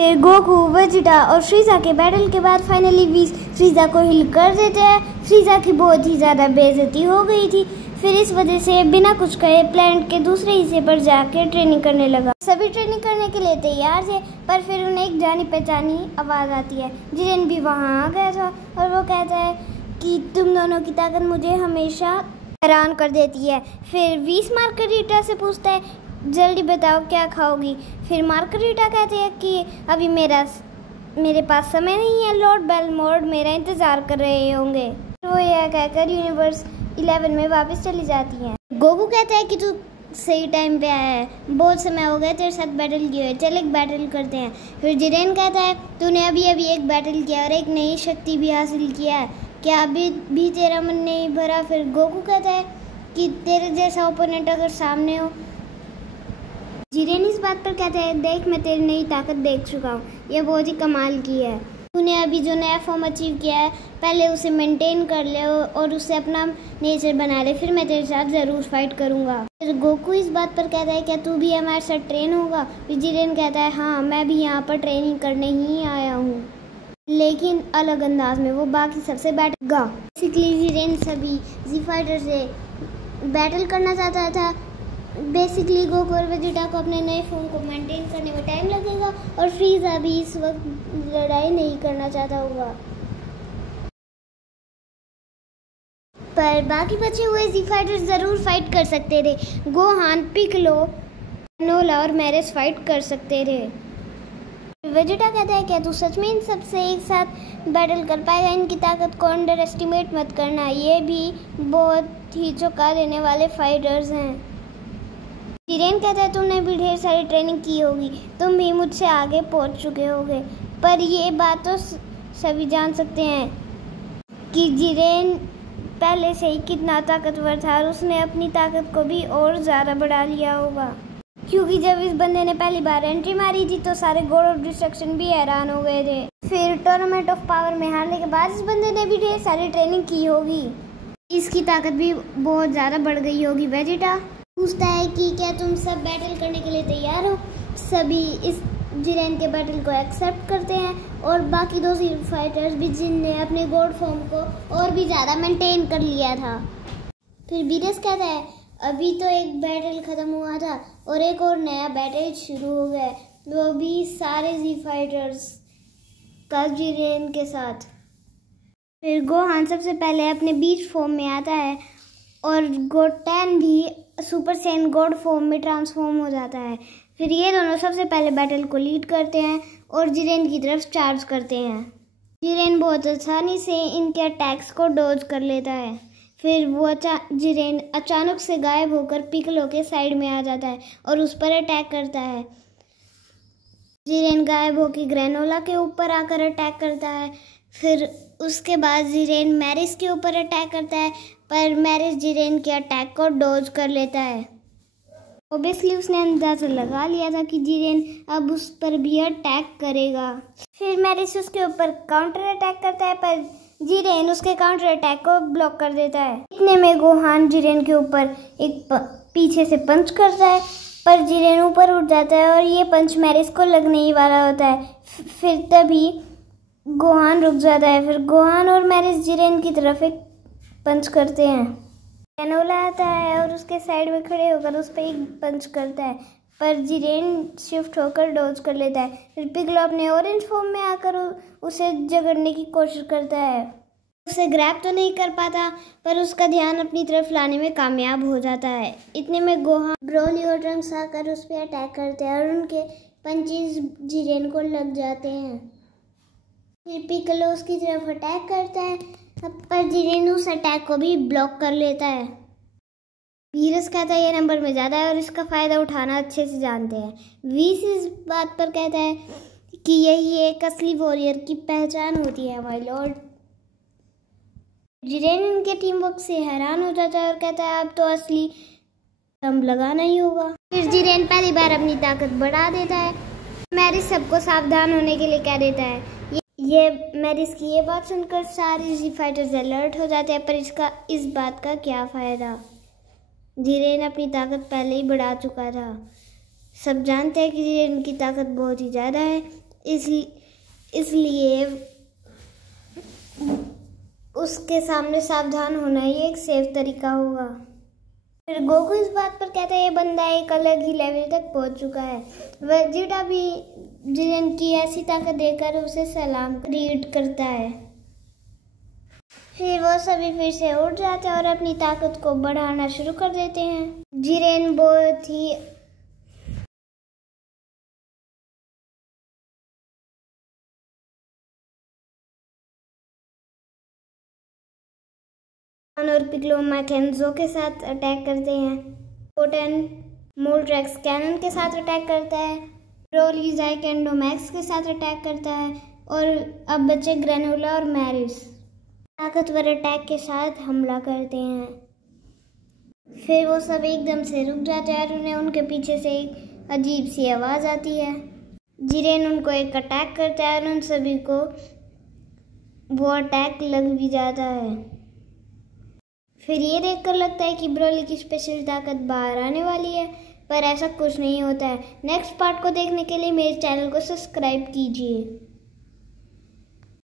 फिर Goku, Vegeta और फ्रीजा के बैटल के बाद फाइनली व्हीज फ्रीजा को हिल कर देते हैं। फ्रीजा की बहुत ही ज़्यादा बेइज्जती हो गई थी। फिर इस वजह से बिना कुछ कहे प्लैनेट के दूसरे हिस्से पर जाकर ट्रेनिंग करने लगा। सभी ट्रेनिंग करने के लिए तैयार थे, पर फिर उन्हें एक जानी पहचानी आवाज़ आती है। जिरेन भी वहाँ आ गया था और वो कहता है कि तुम दोनों की ताकत मुझे हमेशा हैरान कर देती है। फिर व्हीज मार्गरीटा से पूछता है, जल्दी बताओ क्या खाओगी। फिर मार्गरीटा कहते हैं कि अभी मेरे पास समय नहीं है, लॉर्ड बेलमोंड मेरा इंतज़ार कर रहे होंगे। वो यह कहकर यूनिवर्स 11 में वापस चली जाती हैं। गोकू कहता है कि तू सही टाइम पे आया है, बहुत समय हो गया तेरे साथ बैटल किए हुए, चल एक बैटल करते हैं। फिर जिरेन कहता है तूने अभी अभी एक बैटल किया और एक नई शक्ति भी हासिल किया है, क्या अभी भी तेरा मन नहीं भरा। फिर गोकू कहता है कि तेरे जैसा ओपोनेंट अगर सामने हो। जिरेन इस बात पर कहता है, देख मैं तेरी नई ताकत देख चुका हूँ, यह बहुत ही कमाल की है। तूने अभी जो नया फॉर्म अचीव किया है पहले उसे मेंटेन कर ले और उसे अपना नेचर बना ले, फिर मैं तेरे साथ ज़रूर फाइट करूँगा। फिर गोकू इस बात पर कहता है, क्या तू भी हमारे साथ ट्रेन होगा। फिर जिरेन कहता है, हाँ मैं भी यहाँ पर ट्रेनिंग करने ही आया हूँ, लेकिन अलग अंदाज में, वो बाकी सबसे बैठेगा। बेसिकली जिरेन सभी जी फाइटर से बैटल करना चाहता था। बेसिकली गोकू और वेजिटा को अपने नए फॉर्म को मेंटेन करने में टाइम लगेगा और फ्रीजा भी इस वक्त लड़ाई नहीं करना चाहता होगा। पर बाकी बचे हुए जी फाइटर्स ज़रूर फाइट कर सकते थे। गोहान, पिकलो, नोला और मैरिस फाइट कर सकते थे। वेजिटा कहता है, क्या तू सच में इन सबसे एक साथ बैटल कर पाएगा। इनकी ताकत को अंडर एस्टिमेट मत करना, ये भी बहुत ही चौंका देने वाले फाइटर्स हैं। जिरेन कहता है, तुमने भी ढेर सारी ट्रेनिंग की होगी, तुम भी मुझसे आगे पहुंच चुके होगे, पर ये बात तो सभी जान सकते हैं कि जिरेन पहले से ही कितना ताकतवर था और उसने अपनी ताकत को भी और ज़्यादा बढ़ा लिया होगा। क्योंकि जब इस बंदे ने पहली बार एंट्री मारी थी तो सारे गॉड ऑफ डिस्ट्रक्शन भी हैरान हो गए थे। फिर टूर्नामेंट ऑफ पावर में हारने के बाद इस बंदे ने भी ढेर सारी ट्रेनिंग की होगी, इसकी ताकत भी बहुत ज़्यादा बढ़ गई होगी। वेजिटा पूछता है कि क्या तुम सब बैटल करने के लिए तैयार हो। सभी इस जिरेन के बैटल को एक्सेप्ट करते हैं और बाकी दो फाइटर्स भी जिनने अपने गॉड फॉर्म को और भी ज़्यादा मेंटेन कर लिया था। फिर बीरस कहता है, अभी तो एक बैटल ख़त्म हुआ था और एक और नया बैटल शुरू हो गया, वो भी सारे जी फाइटर्स का जिरेन के साथ। फिर गोहान सबसे पहले अपने बीच फॉर्म में आता है और गोटेन भी सुपर सैन गॉड फॉर्म में ट्रांसफॉर्म हो जाता है। फिर ये दोनों सबसे पहले बैटल को लीड करते हैं और जिरेन की तरफ चार्ज करते हैं। जिरेन बहुत आसानी से इनके अटैक्स को डॉज कर लेता है। फिर वो जिरेन अचानक से गायब होकर पिकलो के साइड में आ जाता है और उस पर अटैक करता है। जिरेन गायब होकर ग्रेनोला के ऊपर आकर अटैक करता है। फिर उसके बाद जिरेन मैरिस के ऊपर अटैक करता है, पर मैरिस जिरेन के अटैक को डॉज कर लेता है। ओबियसली उसने अंदाज़ा लगा लिया था कि जिरेन अब उस पर भी अटैक करेगा। फिर मैरिस उसके ऊपर काउंटर अटैक करता है, पर जिरेन उसके काउंटर अटैक को ब्लॉक कर देता है। इतने में गोहान जिरेन के ऊपर एक पीछे से पंच करता है, पर जिरेन ऊपर उठ जाता है और ये पंच मैरिस को लगने ही वाला होता है। फिर तभी गोहान रुक जाता है। फिर गोहान और मैरिस जिरेन की तरफ एक पंच करते हैं। ग्रेनोला आता है और उसके साइड में खड़े होकर उस पर एक पंच करता है, पर जिरेन शिफ्ट होकर डॉज कर लेता है। फिर पिकलो अपने ऑरेंज फॉर्म में आकर उसे जगड़ने की कोशिश करता है। उसे ग्रैब तो नहीं कर पाता, पर उसका ध्यान अपनी तरफ लाने में कामयाब हो जाता है। इतने में गोहान, ब्रोली और ट्रंक्स आकर उस पर अटैक करते हैं और उनके पंचेस जिरेन को लग जाते हैं। फिर पिकलो उसकी तरफ अटैक करता है, पर जिरेन उस अटैक को भी ब्लॉक कर लेता है। वीरस कहता है, ये नंबर में ज़्यादा है और इसका फ़ायदा उठाना अच्छे से जानते हैं। वीस इस बात पर कहता है कि यही एक असली वॉरियर की पहचान होती है माय लॉर्ड। जिरेन इनके टीम वर्क से हैरान हो जाता है और कहता है, अब तो असली दम लगाना ही होगा। फिर जिरेन पहली बार अपनी ताकत बढ़ा देता है। मैरिस सबको सावधान होने के लिए कह देता है। ये मैरिस की ये बात सुनकर सारे जी फाइटर्स अलर्ट हो जाते हैं, पर इस बात का क्या फ़ायदा। जिरेन अपनी ताकत पहले ही बढ़ा चुका था। सब जानते हैं कि जिरेन की ताकत बहुत ही ज़्यादा है, इसलिए उसके सामने सावधान होना ही एक सेफ तरीका होगा। फिर गोकू इस बात पर कहता है ये बंदा एक अलग ही लेवल तक पहुंच चुका है। वेजिटा भी जिरेन की ऐसी ताकत देकर उसे सलाम ट्रीट करता है। फिर वो सभी फिर से उठ जाते हैं और अपनी ताकत को बढ़ाना शुरू कर देते हैं। जिरेन बहुत ही और पिक्लो मैकेन्जो के साथ अटैक करते हैं। पोटन मोल्ट्रेक्स कैनन के साथ अटैक करता है। ब्रोली ज़ाइकेंडोमैक्स के साथ अटैक करता है और अब बचे ग्रेनुला और मैरिस ताकतवर अटैक के साथ हमला करते हैं। फिर वो सब एकदम से रुक जाते हैं और उन्हें उनके पीछे से एक अजीब सी आवाज़ आती है। जिरेन उनको एक अटैक करता है और उन सभी को वो अटैक लग भी जाता है। फिर ये देखकर लगता है कि ब्रोली की स्पेशल ताकत बाहर आने वाली है, पर ऐसा कुछ नहीं होता है। नेक्स्ट पार्ट को देखने के लिए मेरे चैनल को सब्सक्राइब कीजिए।